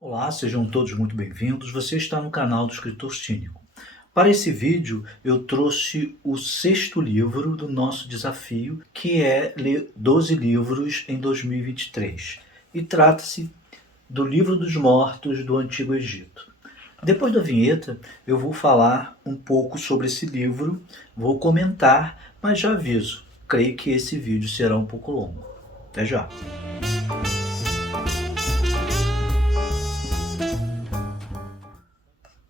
Olá, sejam todos muito bem-vindos. Você está no canal do Escritor Cínico. Para esse vídeo, eu trouxe o sexto livro do nosso desafio, que é ler 12 livros em 2023. E trata-se do Livro dos Mortos do Antigo Egito. Depois da vinheta, eu vou falar um pouco sobre esse livro, vou comentar, mas já aviso, creio que esse vídeo será um pouco longo. Até já!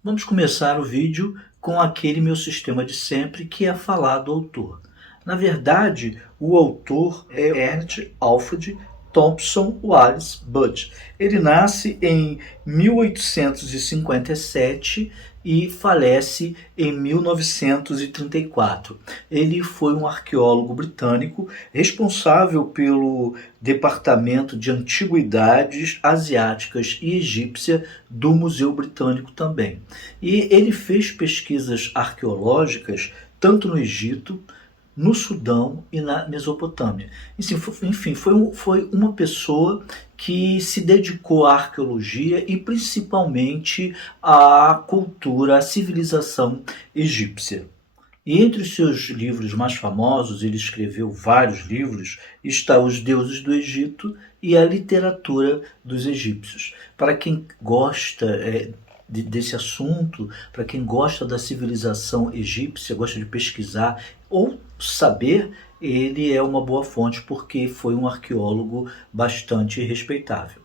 Vamos começar o vídeo com aquele meu sistema de sempre, que é falar do autor. Na verdade, o autor é Ernest Alfred Thompson Wallis Budge. Ele nasce em 1857 e falece em 1934. Ele foi um arqueólogo britânico responsável pelo Departamento de Antiguidades Asiáticas e Egípcia do Museu Britânico também. E ele fez pesquisas arqueológicas tanto no Egito, no Sudão e na Mesopotâmia. Enfim, foi uma pessoa que se dedicou à arqueologia e principalmente à cultura, à civilização egípcia. E entre os seus livros mais famosos, ele escreveu vários livros, está Os Deuses do Egito e a Literatura dos Egípcios. Para quem gosta desse assunto, para quem gosta da civilização egípcia, gosta de pesquisar ou saber, ele é uma boa fonte porque foi um arqueólogo bastante respeitável.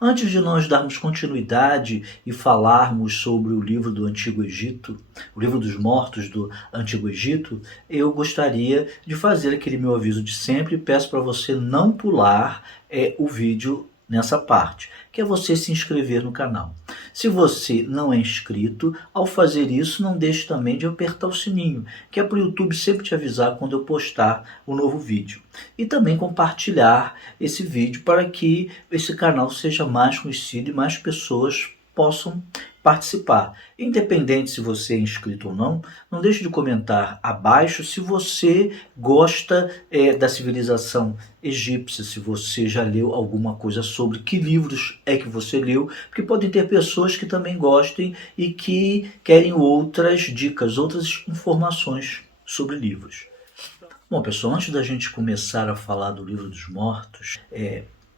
Antes de nós darmos continuidade e falarmos sobre o livro do Antigo Egito, o livro dos mortos do Antigo Egito, eu gostaria de fazer aquele meu aviso de sempre e peço para você não pular o vídeo nessa parte, que é você se inscrever no canal. Se você não é inscrito, ao fazer isso, não deixe também de apertar o sininho, que é para o YouTube sempre te avisar quando eu postar o novo vídeo. E também compartilhar esse vídeo para que esse canal seja mais conhecido e mais pessoas possam participar. Independente se você é inscrito ou não, não deixe de comentar abaixo se você gosta da civilização egípcia, se você já leu alguma coisa sobre, que livros é que você leu, porque podem ter pessoas que também gostem e que querem outras dicas, outras informações sobre livros. Bom, pessoal, antes da gente começar a falar do Livro dos Mortos,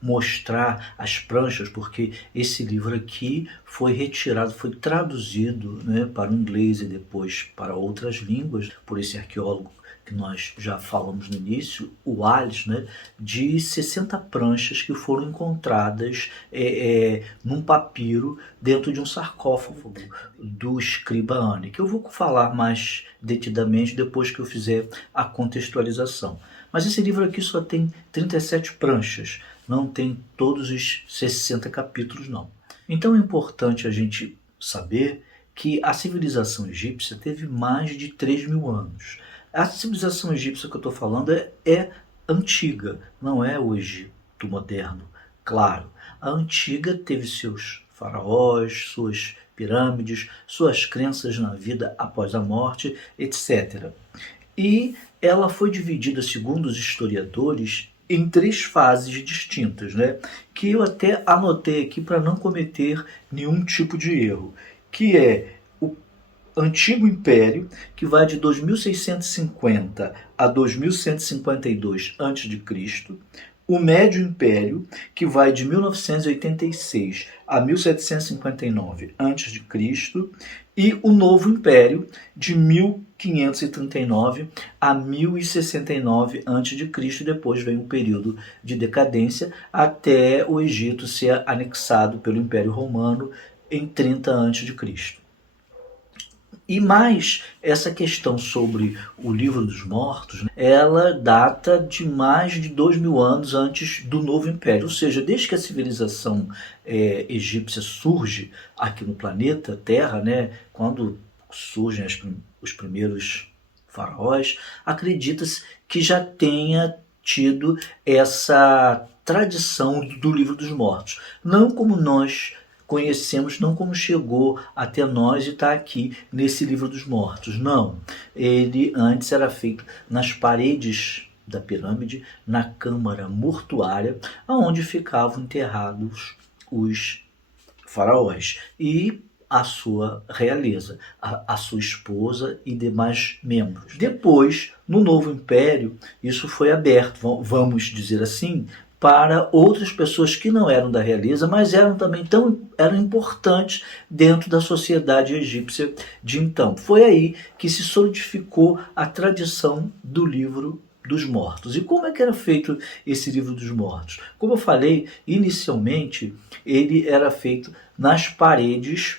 mostrar as pranchas, porque esse livro aqui foi retirado, foi traduzido, né, para o inglês e depois para outras línguas, por esse arqueólogo que nós já falamos no início, o Wallis, né, de 60 pranchas que foram encontradas num papiro dentro de um sarcófago do escriba Anne, que eu vou falar mais detidamente depois que eu fizer a contextualização. Mas esse livro aqui só tem 37 pranchas, não tem todos os 60 capítulos não. Então é importante a gente saber que a civilização egípcia teve mais de 3.000 anos. A civilização egípcia que eu estou falando é antiga, não é o Egito moderno, claro. A antiga teve seus faraós, suas pirâmides, suas crenças na vida após a morte, etc. E ela foi dividida, segundo os historiadores, em 3 fases distintas, né? Que eu até anotei aqui para não cometer nenhum tipo de erro, que é o Antigo Império, que vai de 2650 a 2152 a.C., o Médio Império, que vai de 1986 a 1759 a.C., e o Novo Império, de 1539 a 1069 a.C., depois vem um período de decadência até o Egito ser anexado pelo Império Romano em 30 a.C. E mais, essa questão sobre o Livro dos Mortos, ela data de mais de 2.000 anos antes do Novo Império. Ou seja, desde que a civilização egípcia surge aqui no planeta Terra, né, quando surgem os primeiros faraós, acredita-se que já tenha tido essa tradição do Livro dos Mortos. Não como nós conhecemos, não como chegou até nós e está aqui nesse Livro dos Mortos. Não, ele antes era feito nas paredes da pirâmide, na câmara mortuária, onde ficavam enterrados os faraós e a sua realeza, a sua esposa e demais membros. Depois, no novo império, isso foi aberto, vamos dizer assim, para outras pessoas que não eram da realeza, mas eram também eram importantes dentro da sociedade egípcia de então. Foi aí que se solidificou a tradição do livro dos mortos. E como é que era feito esse livro dos mortos? Como eu falei, inicialmente ele era feito nas paredes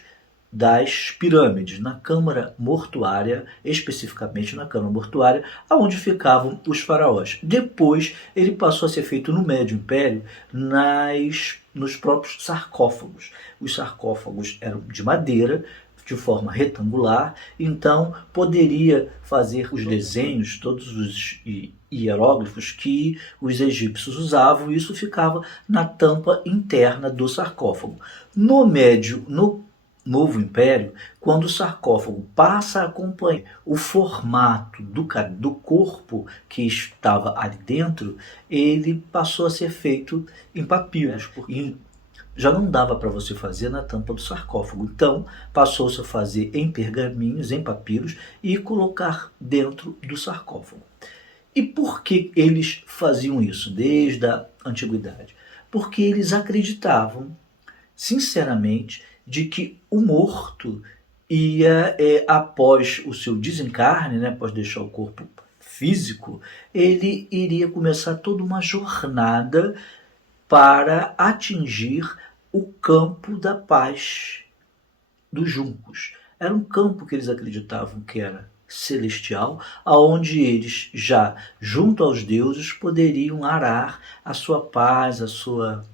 das pirâmides, na câmara mortuária, especificamente na câmara mortuária, onde ficavam os faraós. Depois ele passou a ser feito no Médio Império nos próprios sarcófagos. Os sarcófagos eram de madeira, de forma retangular, então poderia fazer os desenhos, todos os hieróglifos que os egípcios usavam, e isso ficava na tampa interna do sarcófago. No Novo Império, quando o sarcófago passa a acompanhar o formato do corpo que estava ali dentro, ele passou a ser feito em papiros, porque já não dava para você fazer na tampa do sarcófago. Então, passou-se a fazer em pergaminhos, em papiros, e colocar dentro do sarcófago. E por que eles faziam isso desde a antiguidade? Porque eles acreditavam, sinceramente, de que o morto ia, após o seu desencarne, né, após deixar o corpo físico, ele iria começar toda uma jornada para atingir o campo da paz dos juncos. Era um campo que eles acreditavam que era celestial, aonde eles, já junto aos deuses, poderiam arar a sua paz, a sua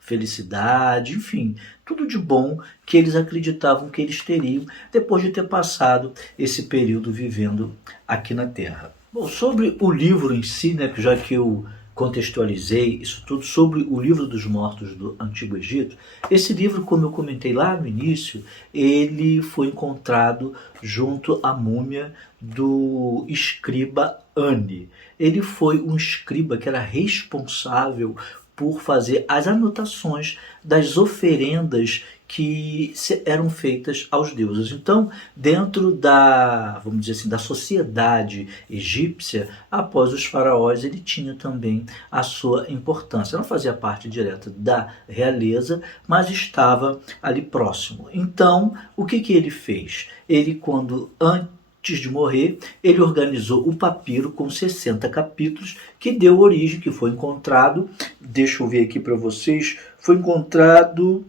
felicidade, enfim, tudo de bom que eles acreditavam que eles teriam depois de ter passado esse período vivendo aqui na Terra. Bom, sobre o livro em si, né, já que eu contextualizei isso tudo sobre o livro dos mortos do Antigo Egito, esse livro, como eu comentei lá no início, ele foi encontrado junto à múmia do escriba Ani. Ele foi um escriba que era responsável por fazer as anotações das oferendas que eram feitas aos deuses. Então, dentro da, vamos dizer assim, da sociedade egípcia, após os faraós, ele tinha também a sua importância. Não fazia parte direta da realeza, mas estava ali próximo. Então, o que ele fez? Ele, antes de morrer, ele organizou o papiro com 60 capítulos, que deu origem, que foi encontrado, deixa eu ver aqui para vocês, foi encontrado,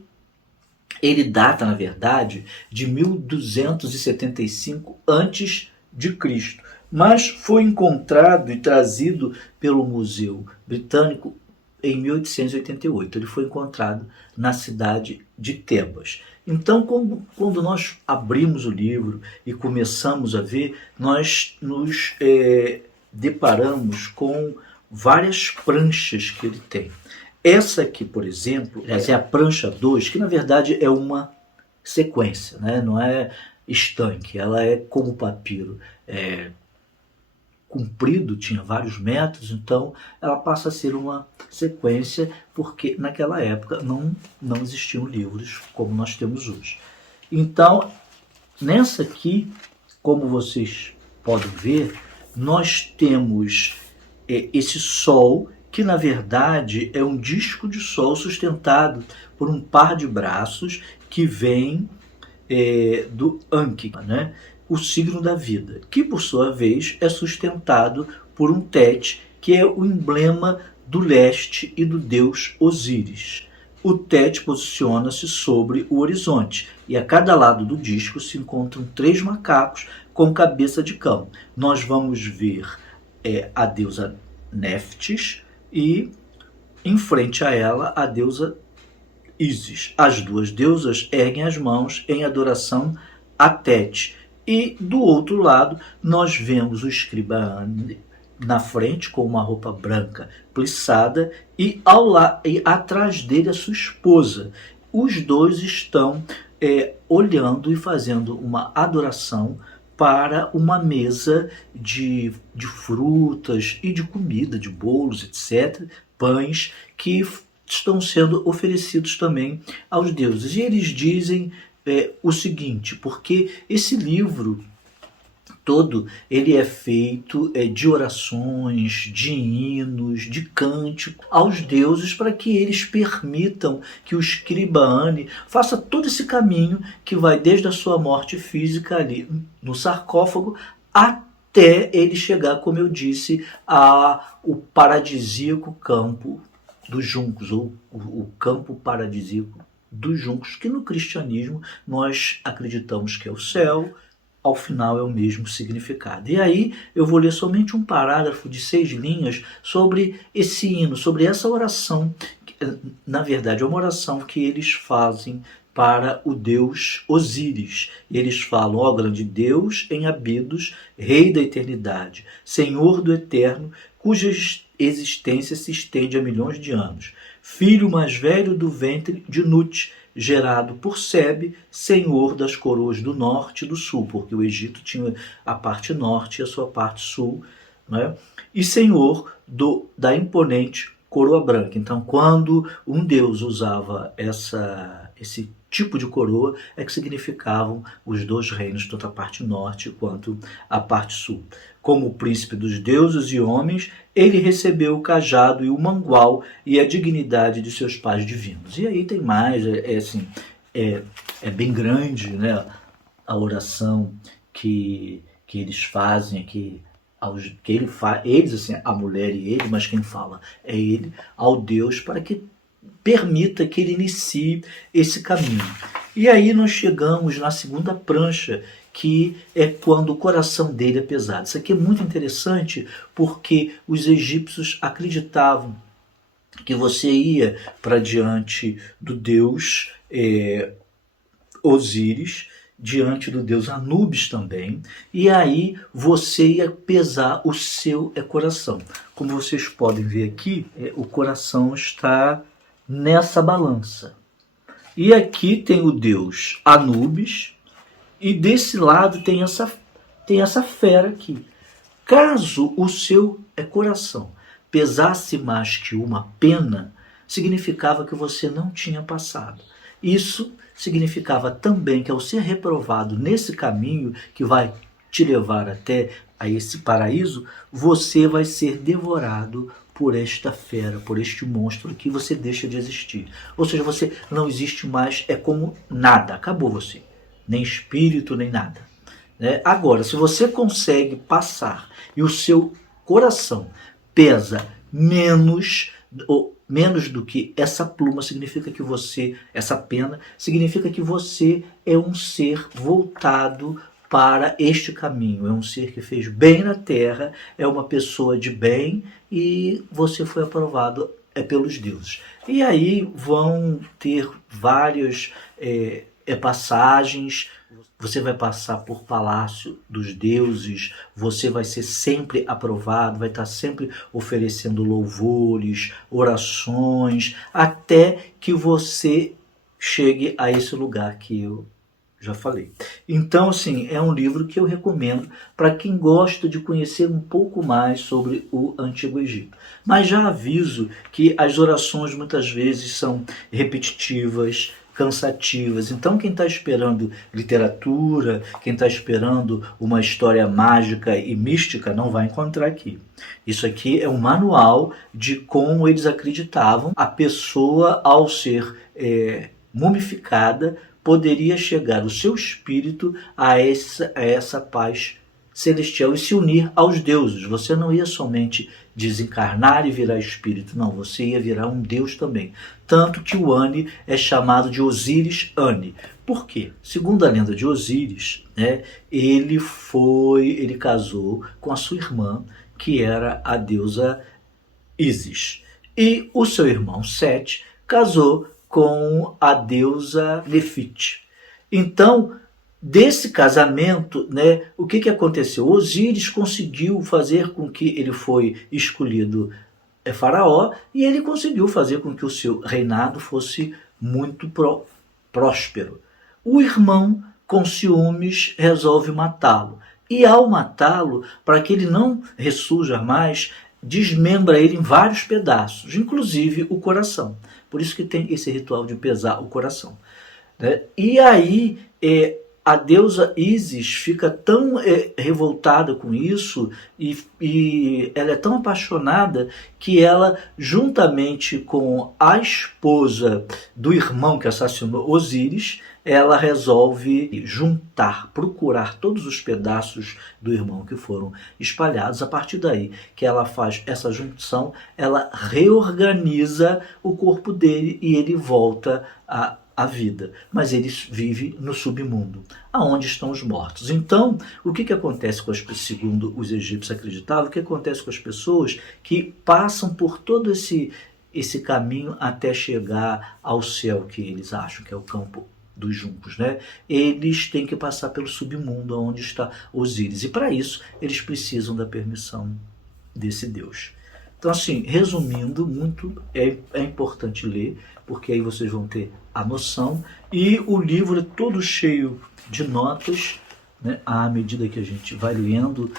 ele data, na verdade, de 1275 antes de Cristo, mas foi encontrado e trazido pelo Museu Britânico em 1888. Ele foi encontrado na cidade de Tebas. Então, quando nós abrimos o livro e começamos a ver, nós nos deparamos com várias pranchas que ele tem. Essa aqui, por exemplo, essa é a prancha 2, que na verdade é uma sequência, né? Não é estanque, ela é como papiro. Comprido, tinha vários metros, então ela passa a ser uma sequência, porque naquela época não existiam livros como nós temos hoje. Então, nessa aqui, como vocês podem ver, nós temos esse sol, que na verdade é um disco de sol sustentado por um par de braços que vem do Anki, né? O signo da vida, que por sua vez é sustentado por um Tete, que é o emblema do leste e do deus Osíris. O Tete posiciona-se sobre o horizonte, e a cada lado do disco se encontram 3 macacos com cabeça de cão. Nós vamos ver a deusa Néftis e, em frente a ela, a deusa Ísis. As duas deusas erguem as mãos em adoração a Tete. E do outro lado, nós vemos o escriba na frente com uma roupa branca plissada e atrás dele a sua esposa. Os dois estão olhando e fazendo uma adoração para uma mesa de frutas e de comida, de bolos, etc., pães, que estão sendo oferecidos também aos deuses. E eles dizem o seguinte, porque esse livro todo ele é feito de orações, de hinos, de cântico aos deuses para que eles permitam que o escriba Ani faça todo esse caminho que vai desde a sua morte física ali no sarcófago até ele chegar, como eu disse, ao paradisíaco campo dos juncos, ou o campo paradisíaco dos juncos, que no cristianismo nós acreditamos que é o céu. Ao final é o mesmo significado. E aí eu vou ler somente um parágrafo de 6 linhas sobre esse hino, sobre essa oração. Na verdade, é uma oração que eles fazem para o deus Osíris. Eles falam: ó grande Deus em Abidos, Rei da eternidade, Senhor do eterno, cuja existência se estende a milhões de anos, filho mais velho do ventre de Nut, gerado por Sebe, senhor das coroas do norte e do sul, porque o Egito tinha a parte norte e a sua parte sul, né? E senhor da imponente coroa branca. Então, quando um deus usava esse tipo de coroa, é que significavam os dois reinos, tanto a parte norte quanto a parte sul. Como príncipe dos deuses e homens, ele recebeu o cajado e o mangual e a dignidade de seus pais divinos. E aí tem mais, é bem grande, né, a oração que eles fazem aqui, eles, assim, a mulher e ele, mas quem fala é ele, ao Deus, para que permita que ele inicie esse caminho. E aí nós chegamos na segunda prancha, que é quando o coração dele é pesado. Isso aqui é muito interessante porque os egípcios acreditavam que você ia para diante do deus Osíris, diante do deus Anubis também, e aí você ia pesar o seu coração. Como vocês podem ver aqui, o coração está nessa balança. E aqui tem o deus Anubis, e desse lado tem essa fera aqui. Caso o seu coração pesasse mais que uma pena, significava que você não tinha passado. Isso significava também que ao ser reprovado nesse caminho que vai te levar até a esse paraíso, você vai ser devorado por esta fera, por este monstro que você deixa de existir. Ou seja, você não existe mais, é como nada, acabou você. Nem espírito, nem nada. Agora, se você consegue passar e o seu coração pesa menos do que essa pluma, significa que essa pena, significa que você é um ser voltado para este caminho, é um ser que fez bem na terra, é uma pessoa de bem e você foi aprovado pelos deuses. E aí vão ter várias passagens. Você vai passar por palácio dos deuses, você vai ser sempre aprovado, vai estar sempre oferecendo louvores, orações, até que você chegue a esse lugar que eu já falei. Então, assim, é um livro que eu recomendo para quem gosta de conhecer um pouco mais sobre o Antigo Egito. Mas já aviso que as orações muitas vezes são repetitivas, cansativas. Então quem está esperando literatura, quem está esperando uma história mágica e mística, não vai encontrar aqui. Isso aqui é um manual de como eles acreditavam a pessoa, ao ser mumificada, poderia chegar o seu espírito a essa paz celestial e se unir aos deuses. Você não ia somente desencarnar e virar espírito, não, você ia virar um deus também. Tanto que o Ani é chamado de Osíris Ani. Por quê? Segundo a lenda de Osíris, ele casou com a sua irmã, que era a deusa Ísis. E o seu irmão Sete casou com a deusa Nefite. Então, desse casamento, o que aconteceu? Osíris conseguiu fazer com que ele foi escolhido faraó e ele conseguiu fazer com que o seu reinado fosse muito próspero. O irmão, com ciúmes, resolve matá-lo. E ao matá-lo, para que ele não ressurja mais, desmembra ele em vários pedaços, inclusive o coração. Por isso que tem esse ritual de pesar o coração, né? E aí a deusa Ísis fica tão revoltada com isso e ela é tão apaixonada que ela, juntamente com a esposa do irmão que assassinou Osíris, ela resolve juntar, procurar todos os pedaços do irmão que foram espalhados. A partir daí que ela faz essa junção, ela reorganiza o corpo dele e ele volta a vida, mas ele vive no submundo, aonde estão os mortos. Então, o que acontece com as pessoas, segundo os egípcios acreditavam, o que acontece com as pessoas que passam por todo esse caminho até chegar ao céu, que eles acham que é o campo dos juncos, né? Eles têm que passar pelo submundo, onde está Osíris, e para isso eles precisam da permissão desse Deus. Então, assim, resumindo, muito é importante ler, porque aí vocês vão ter a noção. E o livro é todo cheio de notas, né? À medida que a gente vai lendo,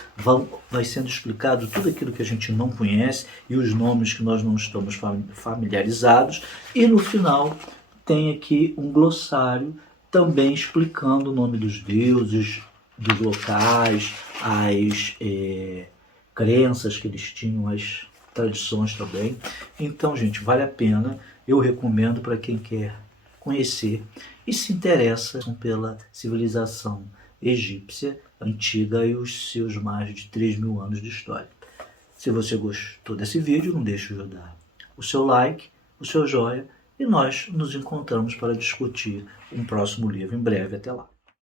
vai sendo explicado tudo aquilo que a gente não conhece e os nomes que nós não estamos familiarizados. E no final tem aqui um glossário também explicando o nome dos deuses, dos locais, as crenças que eles tinham, as tradições também. Então, gente, vale a pena. Eu recomendo para quem quer conhecer e se interessa pela civilização egípcia antiga e os seus mais de 3.000 anos de história. Se você gostou desse vídeo, não deixe de dar o seu like, o seu joinha, e nós nos encontramos para discutir um próximo livro em breve. Até lá.